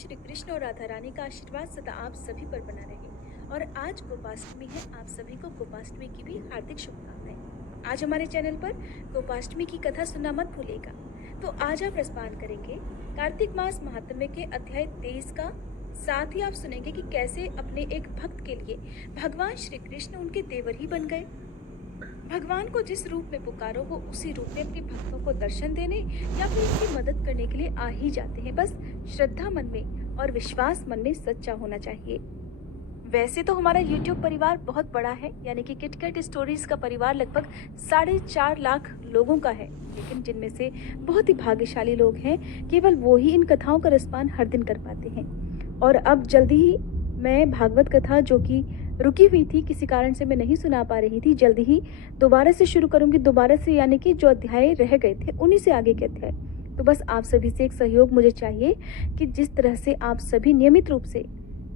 श्री कृष्ण और राधा रानी का आशीर्वाद सदा आप सभी पर बना रहे। और आज गोपाष्टमी है, आप सभी को गोपाष्टमी की भी हार्दिक शुभकामनाएं। आज हमारे चैनल पर गोपाष्टमी की कथा सुनना मत भूलिएगा। तो आज आप रसपान करेंगे कार्तिक मास महात्म्य के अध्याय 23 का। साथ ही आप सुनेंगे कि कैसे अपने एक भक्त के लिए भगवान श्री कृष्ण उनके देवर ही बन गए। भगवान को जिस रूप में पुकारो वो उसी रूप में अपने भक्तों को दर्शन देने या फिर उनकी मदद करने के लिए आ ही जाते हैं। बस श्रद्धा मन में और विश्वास मन में सच्चा होना चाहिए। वैसे तो हमारा YouTube परिवार बहुत बड़ा है, यानी कि किटकैट स्टोरीज का परिवार लगभग 4.5 लाख लोगों का है, लेकिन जिनमें से बहुत ही भाग्यशाली लोग हैं, केवल वो ही इन कथाओं का रसपान हर दिन कर पाते हैं। और अब जल्दी ही मैं भागवत कथा जो कि रुकी हुई थी, किसी कारण से मैं नहीं सुना पा रही थी, जल्दी ही दोबारा से शुरू करूंगी। दोबारा से यानी कि जो अध्याय रह गए थे उन्हीं से आगे के अध्याय। तो बस आप सभी से एक सहयोग मुझे चाहिए कि जिस तरह से आप सभी नियमित रूप से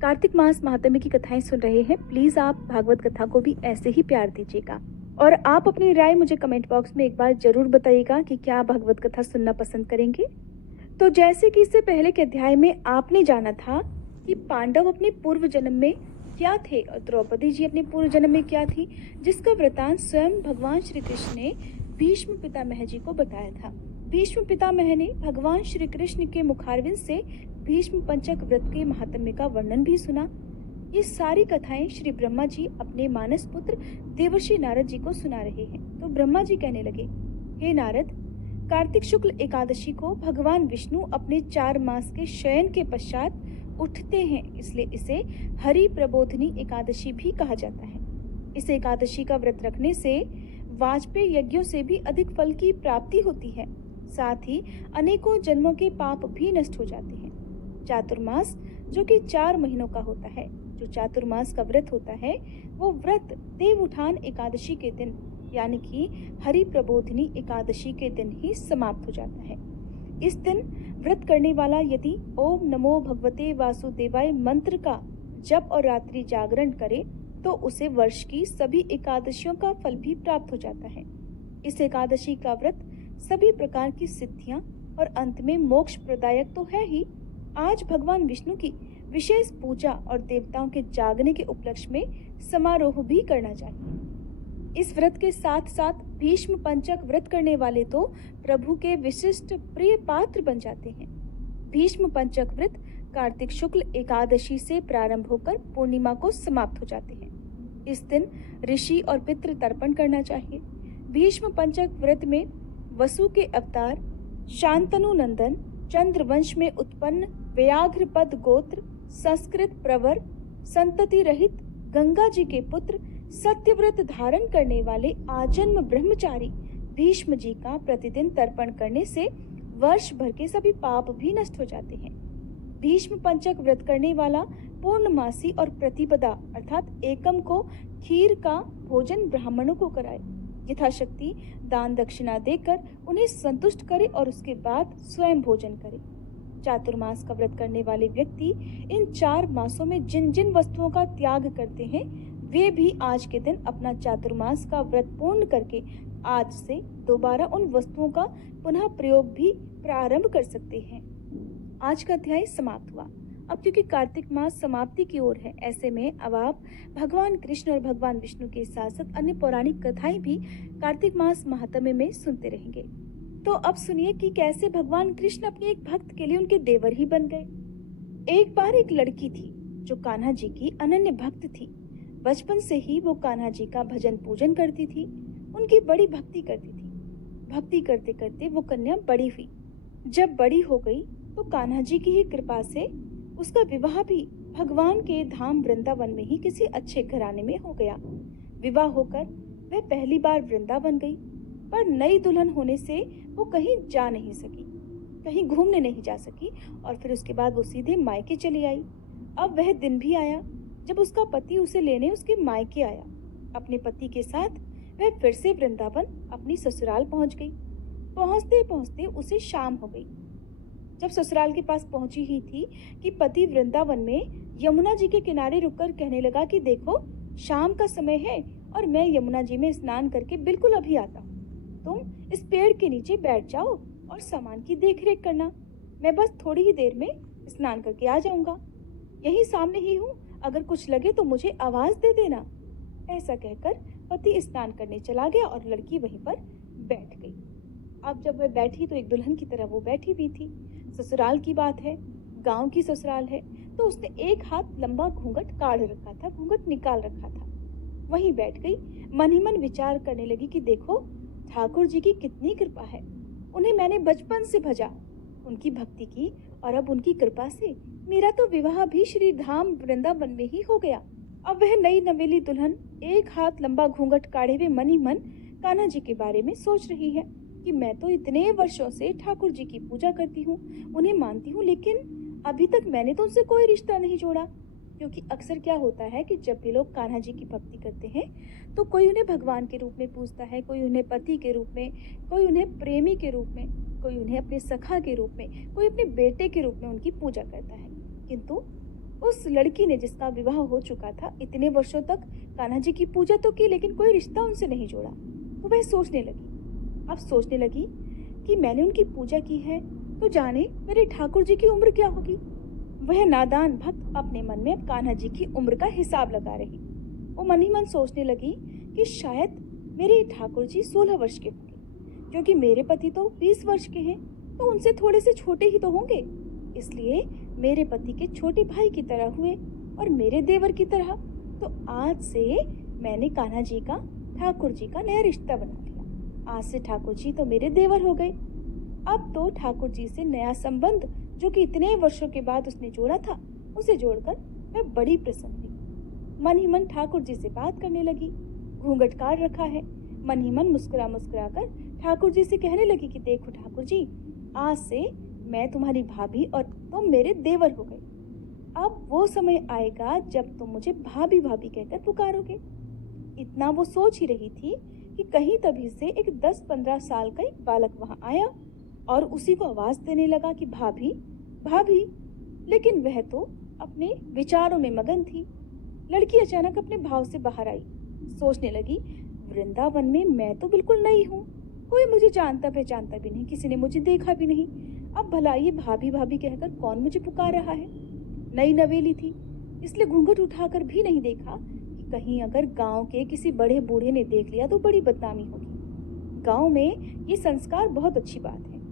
कार्तिक मास महात्म्य की कथाएं सुन रहे हैं, प्लीज आप भागवत कथा को भी ऐसे ही प्यार दीजिएगा। और आप अपनी राय मुझे कमेंट बॉक्स में एक बार जरूर बताइएगा कि क्या आप भागवत कथा सुनना पसंद करेंगे। तो जैसे कि इससे पहले के अध्याय में आपने जाना था कि पांडव अपने पूर्व जन्म में क्या थे और द्रौपदी जी अपने पूर्व जन्म में क्या थी, जिसका वृतांत स्वयं भगवान श्री कृष्ण ने भीष्म पितामह जी को बताया था। भीष्म पितामह ने भगवान श्री कृष्ण के मुखारविंद से भीष्म पंचक व्रत के महात्म्य का वर्णन भी सुना। ये सारी कथाएं श्री ब्रह्मा जी अपने मानस पुत्र देवर्षि नारद जी को सुना रहे हैं। तो ब्रह्मा जी कहने लगे, हे नारद, कार्तिक शुक्ल एकादशी को भगवान विष्णु अपने 4 मास के शयन के पश्चात उठते हैं, इसलिए इसे हरि प्रबोधनी एकादशी भी कहा जाता है। इस एकादशी का व्रत रखने से वाजपेय यज्ञों से भी अधिक फल की प्राप्ति होती है, साथ ही अनेकों जन्मों के पाप भी नष्ट हो जाते हैं। चातुर्मास जो कि 4 महीनों का होता है, जो चातुर्मास का व्रत होता है, वो व्रत देव उठान एकादशी के दिन यानी कि हरि प्रबोधनी एकादशी के दिन ही समाप्त हो जाता है। इस दिन व्रत करने वाला यदि ओम नमो भगवते वासुदेवाय मंत्र का जप और रात्रि जागरण करे तो उसे वर्ष की सभी एकादशियों का फल भी प्राप्त हो जाता है। इस एकादशी का व्रत सभी प्रकार की सिद्धियां और अंत में मोक्ष प्रदायक तो है ही, आज भगवान विष्णु की विशेष पूजा और देवताओं के जागने के उपलक्ष्य में समारोह भी करना चाहिए। इस व्रत के साथ साथ भीष्म पंचक व्रत करने वाले तो प्रभु के विशिष्ट प्रिय पात्र बन जाते हैं। भीष्म पंचक व्रत कार्तिक शुक्ल एकादशी से प्रारंभ होकर पूर्णिमा को समाप्त हो जाते हैं। इस दिन ऋषि और पितृ तर्पण करना चाहिए। भीष्म पंचक व्रत में वसु के अवतार शांतनु नंदन, चंद्रवंश में उत्पन्न व्याघ्रपद गोत्र, संस्कृत प्रवर, संतति रहित गंगा जी के पुत्र, सत्यव्रत धारण करने वाले आजन्म ब्रह्मचारी भीष्म जी का प्रतिदिन तर्पण करने से वर्ष भर के सभी पाप भी नष्ट हो जाते हैं। भीष्म पंचक व्रत करने वाला पूर्णमासी और प्रतिपदा अर्थात एकम को खीर का भोजन ब्राह्मणों को कराए, यथाशक्ति दान दक्षिणा देकर उन्हें संतुष्ट करे और उसके बाद स्वयं भोजन करे। चातुर्मास का व्रत करने वाले व्यक्ति इन 4 मासों में जिन जिन वस्तुओं का त्याग करते हैं, वे भी आज के दिन अपना चातुर्मास का व्रत पूर्ण करके आज से दोबारा उन वस्तुओं का पुनः प्रयोग भी प्रारंभ कर सकते हैं। आज का अध्याय समाप्त हुआ। अब क्योंकि कार्तिक मास समाप्ति की ओर है, ऐसे में अब आप भगवान कृष्ण और भगवान विष्णु के साथ साथ अन्य पौराणिक कथाएं भी कार्तिक मास महात्म्य में सुनते रहेंगे। तो अब सुनिए कि कैसे भगवान कृष्ण अपने एक भक्त के लिए उनके देवर ही बन गए। एक बार एक लड़की थी जो कान्हा जी की अनन्य भक्त थी। बचपन से ही वो कान्हा जी का भजन पूजन करती थी, उनकी बड़ी भक्ति करती थी। भक्ति करते करते वो कन्या बड़ी हुई। जब बड़ी हो गई तो कान्हा जी की ही कृपा से उसका विवाह भी भगवान के धाम वृंदावन में ही किसी अच्छे घराने में हो गया। विवाह होकर वह पहली बार वृंदावन गई, पर नई दुल्हन होने से वो कहीं जा नहीं सकी, कहीं घूमने नहीं जा सकी और फिर उसके बाद वो सीधे मायके चली आई। अब वह दिन भी आया जब उसका पति उसे लेने उसके मायके आया। अपने पति के साथ वह फिर से वृंदावन अपनी ससुराल पहुंच गई। पहुंचते पहुंचते उसे शाम हो गई। जब ससुराल के पास पहुंची ही थी कि पति वृंदावन में यमुना जी के किनारे रुककर कहने लगा कि देखो, शाम का समय है और मैं यमुना जी में स्नान करके बिल्कुल अभी आता हूँ। तुम इस पेड़ के नीचे बैठ जाओ और सामान की देखरेख करना। मैं बस थोड़ी ही देर में स्नान करके आ जाऊंगा। यही सामने ही हूँ, अगर कुछ लगे तो मुझे आवाज दे देना। ऐसा कहकर पति स्नान करने चला गया और लड़की वहीं पर बैठ गई। अब जब वह बैठी तो एक दुल्हन की तरह वो बैठी भी थी। ससुराल की बात है, गांव की ससुराल है, तो उसने एक हाथ लंबा घूंघट काढ़ रखा था, घूंघट निकाल रखा था। वहीं बैठ गई, मन ही मन विचार करने लगी कि देखो ठाकुर जी की कितनी कृपा है। उन्हें मैंने बचपन से भजा, उनकी भक्ति की, और अब उनकी कृपा से मेरा तो विवाह भी श्री धाम वृंदावन में ही हो गया। अब वह नई नवेली दुल्हन एक हाथ लंबा घूंघट काढ़े हुए मन ही मन कान्हा जी के बारे में सोच रही है कि मैं तो इतने वर्षों से ठाकुर जी की पूजा करती हूँ, उन्हें मानती हूँ, लेकिन अभी तक मैंने तो उनसे कोई रिश्ता नहीं जोड़ा। क्योंकि अक्सर क्या होता है कि जब भी लोग कान्हा जी की भक्ति करते हैं तो कोई उन्हें भगवान के रूप में पूजता है, कोई उन्हें पति के रूप में, कोई उन्हें प्रेमी के रूप में, कोई उन्हें अपने सखा के रूप में, कोई अपने बेटे के रूप में उनकी पूजा करता है। किंतु उस लड़की ने जिसका विवाह हो चुका था, इतने वर्षों तक कान्हा जी की पूजा तो की, लेकिन कोई रिश्ता उनसे नहीं जोड़ा। तो वह सोचने लगी, अब सोचने लगी कि मैंने उनकी पूजा की है तो जाने मेरे ठाकुर जी की उम्र क्या होगी। वह नादान भक्त अपने मन में अब कान्हा जी की उम्र का हिसाब लगा रही। वो मन ही मन सोचने लगी कि शायद मेरे ठाकुर जी 16 वर्ष के होंगे, क्योंकि मेरे पति तो 20 वर्ष के हैं, तो उनसे थोड़े से छोटे ही तो होंगे। इसलिए मेरे पति के छोटे भाई की तरह हुए और मेरे देवर की तरह। तो आज से मैंने कान्हा जी का ठाकुर जी का नया रिश्ता बना लिया। आज से ठाकुर जी तो मेरे देवर हो गए। अब तो ठाकुर जी से नया संबंध जो कि इतने वर्षों के बाद उसने जोड़ा था, उसे जोड़कर मैं बड़ी प्रसन्न हुई। मन ही मन ठाकुर जी से बात करने लगी। घूंघट काढ़ रखा है, मन ही मन मुस्कुरा मुस्कुरा कर ठाकुर जी से कहने लगी कि देखो ठाकुर जी, आज से मैं तुम्हारी भाभी और तुम मेरे देवर हो गए। अब वो समय आएगा जब तुम मुझे भाभी भाभी कहकर पुकारोगे। इतना वो सोच ही रही थी कि कहीं तभी से एक 10-15 साल का एक बालक वहां आया और उसी को आवाज देने लगा कि भाभी भाभी। लेकिन वह तो अपने विचारों में मगन थी। लड़की अचानक अपने भाव से बाहर आई, सोचने लगी वृंदावन में मैं तो बिल्कुल नई हूँ, कोई मुझे जानता पहचानता भी नहीं, किसी ने मुझे देखा भी नहीं। अब भला ये भाभी भाभी कहकर कौन मुझे पुकार रहा है। नई नवेली थी, इसलिए घूंघट उठाकर भी नहीं देखा कि कहीं अगर गांव के किसी बड़े बूढ़े ने देख लिया तो बड़ी बदनामी होगी। गांव में ये संस्कार बहुत अच्छी बात है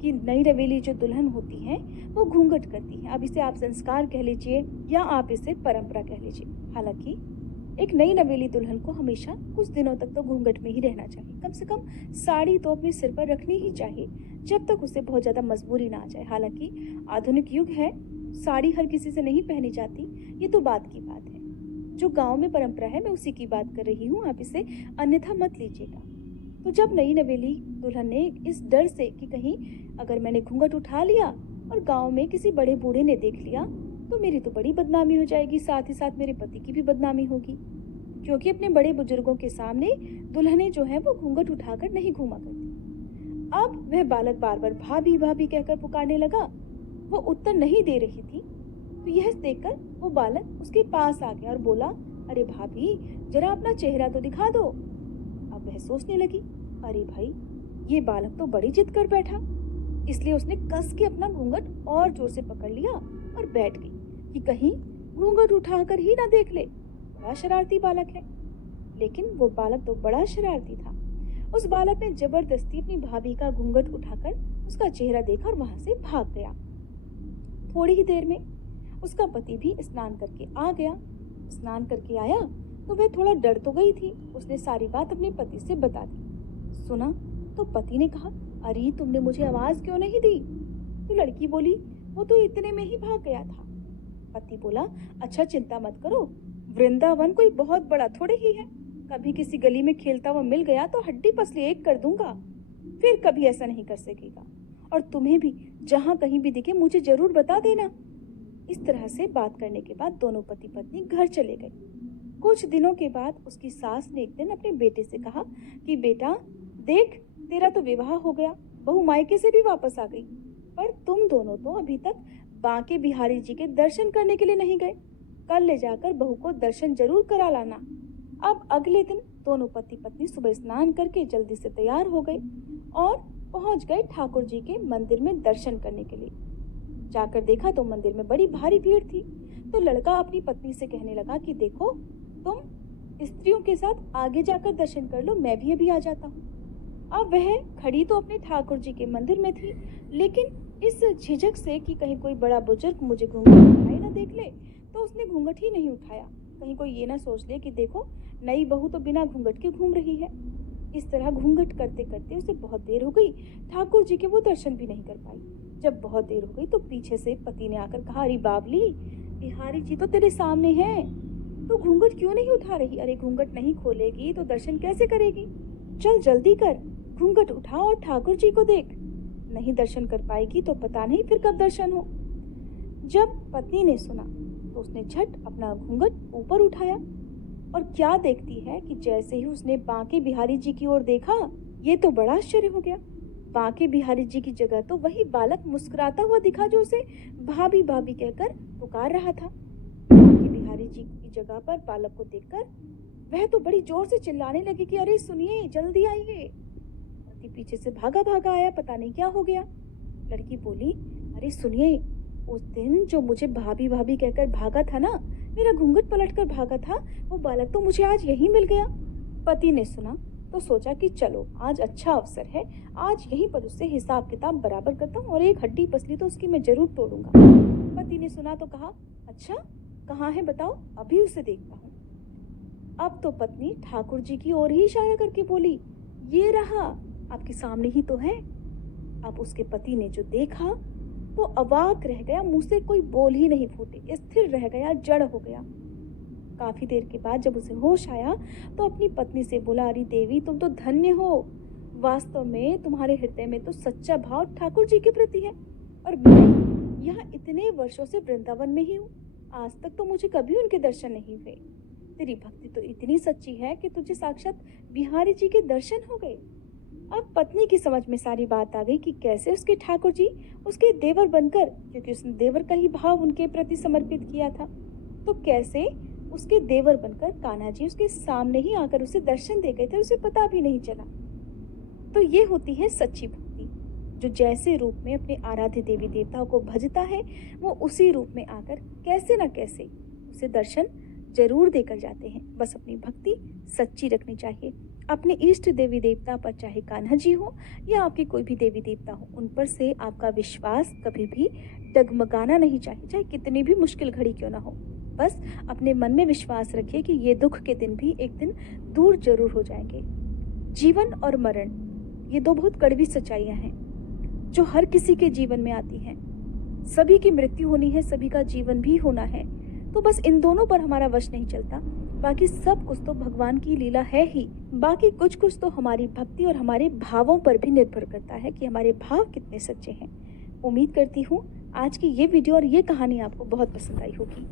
कि नई नवेली जो दुल्हन होती है वो घूंघट करती है। अब इसे आप संस्कार कह लीजिए या आप इसे परंपरा कह लीजिए। हालांकि एक नई नवेली दुल्हन को हमेशा कुछ दिनों तक तो घूंघट में ही रहना चाहिए, कम से कम साड़ी तो अपने सिर पर रखनी ही चाहिए जब तक उसे बहुत ज्यादा मजबूरी ना आ जाए। हालांकि आधुनिक युग है, साड़ी हर किसी से नहीं पहनी जाती, ये तो बात की बात है। जो गांव में परंपरा है मैं उसी की बात कर रही हूँ, आप इसे अन्यथा मत लीजिएगा। तो जब नई नवेली दुल्हन ने इस डर से कि कहीं अगर मैंने घूंघट उठा लिया और गांव में किसी बड़े बूढ़े ने देख लिया तो मेरी तो बड़ी बदनामी हो जाएगी, साथ ही साथ मेरे पति की भी बदनामी होगी, क्योंकि अपने बड़े बुजुर्गों के सामने दुल्हनें जो है वो घूंघट उठाकर नहीं घूमा करती। अब वह बालक बार बार भाभी भाभी कहकर पुकारने लगा। वो उत्तर नहीं दे रही थी, तो यह देखकर वो बालक उसके पास आ गया और बोला, अरे भाभी जरा अपना चेहरा तो दिखा दो। अब वह सोचने लगी, अरे भाई ये बालक तो बड़ी जिद कर बैठा, इसलिए उसने कस के अपना घूंघट और जोर से पकड़ लिया और बैठ गई कि कहीं घूंघट उठाकर ही ना देख ले। बड़ा शरारती बालक है। लेकिन वो बालक तो बड़ा शरारती था। उस बालक ने जबरदस्ती अपनी भाभी का घूंघट उठाकर उसका चेहरा देखा और वहां से भाग गया। थोड़ी ही देर में उसका पति भी स्नान करके आ गया। स्नान करके आया तो वह थोड़ा डर तो गई थी। उसने सारी बात अपने पति से बता दी। सुना तो पति ने कहा, अरे तुमने मुझे आवाज क्यों नहीं दी। तो लड़की बोली, वो तो इतने में ही भाग गया था। पति बोला, अच्छा चिंता मत करो, वृंदावन कोई बहुत बड़ा थोड़े ही है, कभी किसी गली में खेलता हुआ मिल गया तो हड्डी पसली एक कर दूंगा, फिर कभी ऐसा नहीं कर सकेगा। और तुम्हें भी जहां कहीं भी दिखे मुझे जरूर बता देना। इस तरह से बात करने के बाद दोनों पति पत्नी घर चले गए। कुछ दिनों के बाद उसकी सास ने एक दिन अपने बेटे से कहा कि बेटा देख, तेरा तो विवाह हो गया, बहू मायके से भी वापस आ गई, पर तुम दोनों तो अभी तक बांके बिहारी जी के दर्शन करने के लिए नहीं गए। कल ले जाकर बहू को दर्शन जरूर करा लाना। अब अगले दिन दोनों पति पत्नी सुबह स्नान करके जल्दी से तैयार हो गए और पहुंच गए ठाकुर जी के मंदिर में दर्शन करने के लिए। जाकर देखा तो मंदिर में बड़ी भारी भीड़ थी। तो लड़का अपनी पत्नी से कहने लगा कि देखो, तुम स्त्रियों के साथ आगे जाकर दर्शन कर लो, मैं भी अभी आ जाता हूँ। अब वह खड़ी तो अपने ठाकुर जी के मंदिर में थी, लेकिन इस झिझक से कि कहीं कोई बड़ा बुजुर्ग मुझे घूंघट उठाए ना देख ले, तो उसने घूंघट ही नहीं उठाया। कहीं कोई ये ना सोच ले कि देखो, नई बहू तो बिना घूंघट के घूम रही है। इस तरह घूंघट करते करते उसे बहुत देर हो गई, ठाकुर जी के वो दर्शन भी नहीं कर पाई। जब बहुत देर हो गई तो पीछे से पति ने आकर कहा, अरे बाबली, बिहारी जी तो तेरे सामने हैं, तू घूंघट क्यों नहीं उठा रही? अरे घूंघट नहीं खोलेगी तो दर्शन कैसे करेगी? चल जल्दी कर, घूंघट उठा और ठाकुर जी को देख। नहीं दर्शन कर पाएगी तो पता नहीं फिर कब दर्शन हो। जब पत्नी ने सुना तो उसने झट अपना घूंघट ऊपर उठाया और क्या देखती है कि जैसे ही उसने बांके बिहारी जी की ओर देखा, ये तो बड़ा आश्चर्य हो गया। बांके बिहारी जी की जगह तो वही बालक मुस्कुराता हुआ दिखा जो उसे भाभी भाभी कहकर पुकार रहा था। बांके बिहारी जी की जगह पर बालक को देखकर वह तो बड़ी जोर से चिल्लाने लगी कि अरे सुनिए, जल्दी आइए। पति पीछे से भागा भागा आया, पता नहीं क्या हो गया। लड़की बोली, अरे सुनिए, उस दिन जो मुझे भाभी भाभी कहकर भागा था ना, मेरा घूंघट पलटकर भागा था, वो बालक तो मुझे आज यहीं मिल गया। पति ने सुना तो सोचा कि चलो आज अच्छा अवसर है, आज यहीं पर उससे हिसाब किताब बराबर करता हूँ और एक हड्डी पसली तो उसकी मैं जरूर तोड़ूंगा। पति ने सुना तो कहा, अच्छा कहाँ है बताओ, अभी उसे देखता हूँ। अब तो पत्नी ठाकुर जी की ओर ही इशारा करके बोली, ये रहा, आपके सामने ही तो है। अब उसके पति ने जो देखा तो अवाक रह गया, मुंह से कोई बोल ही नहीं फूटे, स्थिर रह गया, जड़ हो गया। काफी देर के बाद जब उसे होश आया तो अपनी पत्नी से बोला, अरे देवी, तुम तो धन्य हो, वास्तव में तुम्हारे हृदय में तो सच्चा भाव ठाकुर जी के प्रति है, और मैं यहाँ इतने वर्षों से वृंदावन में ही हूँ, आज तक तो मुझे कभी उनके दर्शन नहीं हुए। तेरी भक्ति तो इतनी सच्ची है कि तुझे साक्षात बिहारी जी के दर्शन हो गए। अब पत्नी की समझ में सारी बात आ गई कि कैसे उसके ठाकुर जी उसके देवर बनकर, क्योंकि उसने देवर का ही भाव उनके प्रति समर्पित किया था, तो कैसे उसके देवर बनकर कान्हा जी उसके सामने ही आकर उसे दर्शन दे गए थे, उसे पता भी नहीं चला। तो ये होती है सच्ची भक्ति, जो जैसे रूप में अपने आराध्य देवी देवताओं को भजता है, वो उसी रूप में आकर कैसे न कैसे उसे दर्शन जरूर देकर जाते हैं। बस अपनी भक्ति सच्ची रखनी चाहिए। अपने इष्ट देवी देवता पर, चाहे कान्हा जी हो या आपके कोई भी देवी देवता हो, उन पर से आपका विश्वास कभी भी डगमगाना नहीं चाहिए, चाहे कितनी भी मुश्किल घड़ी क्यों ना हो। बस अपने मन में विश्वास रखिए कि ये दुख के दिन भी एक दिन दूर जरूर हो जाएंगे। जीवन और मरण, ये दो बहुत कड़वी सच्चाइयां हैं जो हर किसी के जीवन में आती हैं। सभी की मृत्यु होनी है, सभी का जीवन भी होना है, तो बस इन दोनों पर हमारा वश नहीं चलता। बाकी सब कुछ तो भगवान की लीला है ही। बाकी कुछ कुछ तो हमारी भक्ति और हमारे भावों पर भी निर्भर करता है कि हमारे भाव कितने सच्चे हैं। उम्मीद करती हूँ आज की ये वीडियो और ये कहानी आपको बहुत पसंद आई होगी।